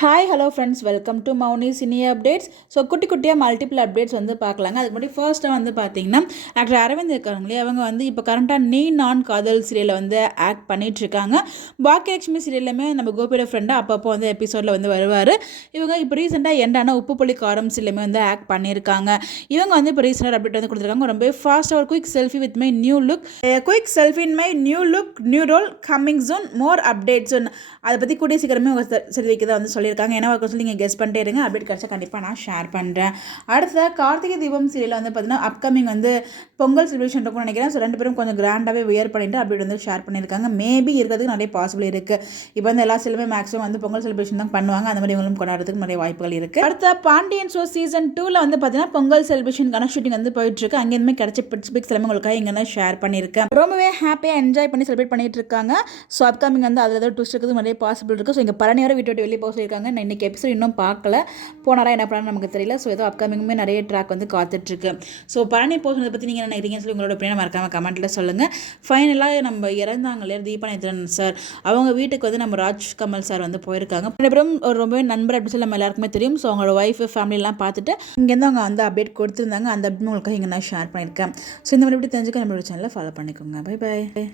Hi hello friends, welcome to Mouni cine updates. So குட்டியாக multiple updates வந்து பார்க்கலாங்க. அதுக்கு முன்னாடி ஃபர்ஸ்ட்டாக வந்து பார்த்தீங்கன்னா, டாக்டர் அரவிந்த் இருக்காங்களே, அவங்க வந்து இப்போ கரண்ட்டாக நீ நான் காதல் சீரியலில் வந்து ஆக்ட் பண்ணிகிட்ருக்காங்க. பாக்கியலட்சுமி சீரியல்லுமே நம்ம கோபியோட ஃப்ரெண்டாக அப்பப்போ வந்து எபிசோடில் வந்து வருவார். இவங்க இப்போ ரீசெண்டாக எண்டான உப்பு புளி காரம் சீரியலுமே வந்து ஆக்ட் பண்ணியிருக்காங்க. இவங்க வந்து இப்போ ரீசெண்டாக அப்டேட் வந்து கொடுத்துருக்காங்க. ரொம்ப ஃபாஸ்ட்டாக ஒரு quick selfie with my new look, quick selfie in my new look, new role coming soon, more updates. அதை பற்றி கூடிய சீக்கிரமே உங்கள் தெரிவிக்கதான் வந்து சொல்லியிருக்காங்க. என்ன ஒர்க் சொல்லி நீங்கள் கெஸ் பண்ணிட்டே இருங்க. அப்டேட் கிடச்சா கண்டிப்பாக நான் ஷேர் பண்ணுறேன். அடுத்த கார்த்திகை தீபம் சீரியல் வந்து பார்த்தீங்கன்னா அப்கமிங் வந்து பொங்கல் செலிப்ரேஷன் இருக்கும்னு நினைக்கிறேன். ஸோ 2 பேரும் கொஞ்சம் கிராண்டாகவே வியர் பண்ணிட்டு அப்டேட் வந்து ஷேர் பண்ணியிருக்காங்க. மேபி இருக்கிறதுக்கு நிறைய பாசிபிள் இருக்குது. இப்போ வந்து எல்லா சீரியலுமே மேக்ஸிமம் வந்து பொங்கல் செலிப்ரேஷன் தான் பண்ணுவாங்க. அந்த மாதிரி இவங்களும் கொண்டாடுறதுக்கு நிறைய வாய்ப்புகள் இருக்குது. அடுத்த பாண்டியன் ஷோ சீசன் 2ல் வந்து பார்த்தீங்கன்னா பொங்கல் செலிப்ரேஷனுக்கான ஷூட்டிங் வந்து போயிட்டுருக்கு. அங்கேயுமே கிடச்ச பிக்ஸ் எல்லாமே உங்களுக்காக இங்கே தான் ஷேர் பண்ணியிருக்கேன். ரொம்பவே ஹாப்பியாக என்ஜாய் பண்ணி செலிப்ரேட் பண்ணிட்டு இருக்காங்க. ஸோ அப்கமிங் வந்து அதில் ஏதாவது ட்விஸ்ட் இருக்குது, நிறைய பாசிபிள் இருக்குது. ஸோ இங்கே பழனி வரை விட்டு வெளியே போக சொல்லியிருக்காங்க. நான் இன்றைக்கி எபிசோட் இன்னும் பார்க்கல, போனாரா என்ன பண்ணாலும் நமக்கு தெரியல. ஸோ ஏதோ அப்கமிங்குமே நிறைய ட்ராக் வந்து காத்துட்ருக்கு. ஸோ பழனி போகிறத பற்றி நீங்கள் என்ன நினைக்கிறீங்கன்னு சொல்லி உங்களோட opinion மறக்காமல் கமெண்ட்டில் சொல்லுங்கள். ஃபைனலாக நம்ம இறந்தாங்க இல்லையா தீபாநேத்திரன் சார், அவங்க வீட்டுக்கு வந்து நம்ம ராஜ்கமல் சார் வந்து போயிருக்காங்க. அப்புறம் ஒரு ரொம்பவே நண்பர் அப்படின்னு சொல்லி நம்ம எல்லாருக்குமே தெரியும். ஸோ அவங்களோட ஒய்ஃபு ஃபேமிலியெலாம் பார்த்துட்டு இங்கேருந்து அவங்க வந்து அப்டேட் கொடுத்துருந்தாங்க. அந்த அப்டேட் உங்களுக்கு இங்கே நான் ஷேர் பண்ணியிருக்கேன். ஸோ இந்த மாதிரி எப்படி தெரிஞ்சுக்க நம்மளோட சேனலை ஃபாலோ பண்ணிக்கோங்க. Bye by.